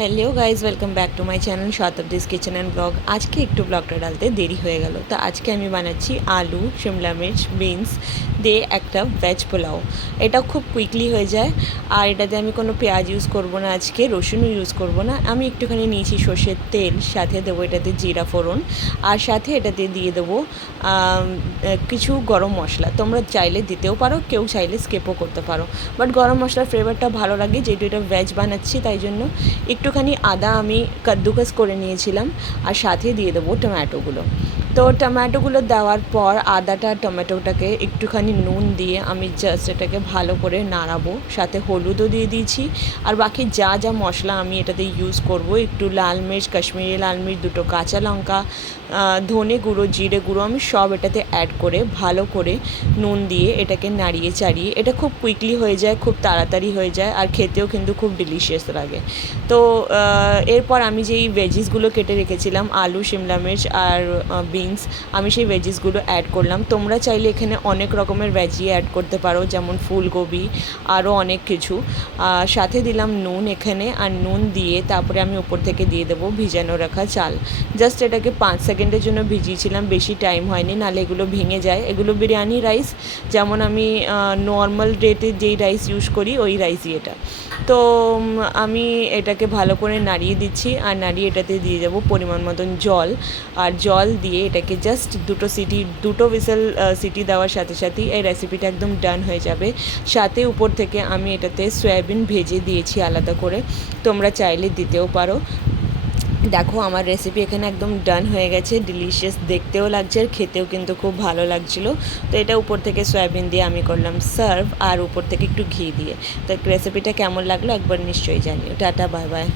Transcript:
Hello guys, welcome back to my channel Shatabdi's kitchen and blog. আজকে একটু ব্লগটা ডালতে দেরি হয়ে গেল, তো আজকে আমি বানাচ্ছি আলু, শিমলা মির্চ, বিনস দিয়ে একটা ভেজ পোলাও। এটা খুব কুইকলি হয়ে যায়, আর এটাতে আমি কোনো পেঁয়াজ ইউজ করব না, আজকে রসুনও ইউজ করব না। আমি একটুখানি নিয়েছি সর্ষের তেল, সাথে দেবো এটাতে জিরা ফোড়ন, আর সাথে এটাতে দিয়ে দেবো কিছু গরম মশলা। তোমরা চাইলে দিতেও পারো, কেউ চাইলে স্কিপও করতে পারো, বাট গরম মশলার ফ্লেভারটা ভালো লাগে, যেহেতু এটা ভেজ বানাচ্ছি তাই জন্য। একটুখানি আদা আমি কাদ্দুকাস করে নিয়েছিলাম, আর সাথে দিয়ে দেবো টমেটোগুলো। তো টমেটোগুলো দেওয়ার পর আদাটা টমেটোটাকে একটুখানি নুন দিয়ে আমি জাস্ট এটাকে ভালো করে নাড়াবো, সাথে হলুদও দিয়ে দিয়েছি। আর বাকি যা যা মশলা আমি এটাতে ইউজ করব, একটু লাল মির্চ, কাশ্মীরি লাল মির্চ, দুটো কাঁচা লঙ্কা, ধনে গুঁড়ো, জিরে গুঁড়ো, আমি সব এটাতে অ্যাড করে ভালো করে নুন দিয়ে এটাকে নাড়িয়ে চাড়িয়ে, এটা খুব কুইকলি হয়ে যায়, খুব তাড়াতাড়ি হয়ে যায়, আর খেতেও কিন্তু খুব ডিলিশিয়াস লাগে। তো এরপর আমি যেই ভেজিসগুলো কেটে রেখেছিলাম, আলু, শিমলা মির্চ আর বিনস, আমি সেই ভেজিসগুলো অ্যাড করলাম। তোমরা চাইলে এখানে অনেক রকমের ভেজি অ্যাড করতে পারো, যেমন ফুলকপি, আরও অনেক কিছু। সাথে দিলাম নুন এখানে, আর নুন দিয়ে তারপরে আমি উপর থেকে দিয়ে দেবো ভিজানো রাখা চাল। জাস্ট এটাকে 5 সেকেন্ডের জন্য ভিজিয়েছিলাম, বেশি টাইম হয়নি, নাহলে এগুলো ভেঙে যায়। এগুলো বিরিয়ানি রাইস, যেমন আমি নর্মাল রেটে যেই রাইস ইউজ করি ওই রাইসই এটা। তো আমি এটাকে ভালো করে নাড়িয়ে দিচ্ছি, আর নাড়িয়ে এটাতে দিয়ে দেবো পরিমাণ মতন জল। আর জল দিয়ে এটাকে জাস্ট দুটো হুইসেল সিটি দেওয়ার সাথে সাথেই এই রেসিপিটা একদম ডান হয়ে যাবে। সাথে উপর থেকে আমি এটাতে সয়াবিন ভেজে দিয়েছি আলাদা করে, তোমরা চাইলে দিতেও পারো। দেখো আমার রেসিপি এখানে একদম ডান হয়ে গেছে, ডিলিশিয়াস দেখতেও লাগছে আর খেতেও কিন্তু খুব ভালো লাগছিলো। তো এটা উপর থেকে সয়াবিন দিয়ে আমি করলাম সার্ভ, আর উপর থেকে একটু ঘি দিয়ে। তো রেসিপিটা কেমন লাগলো একবার নিশ্চয়ই জানিও। Tata, bye bye.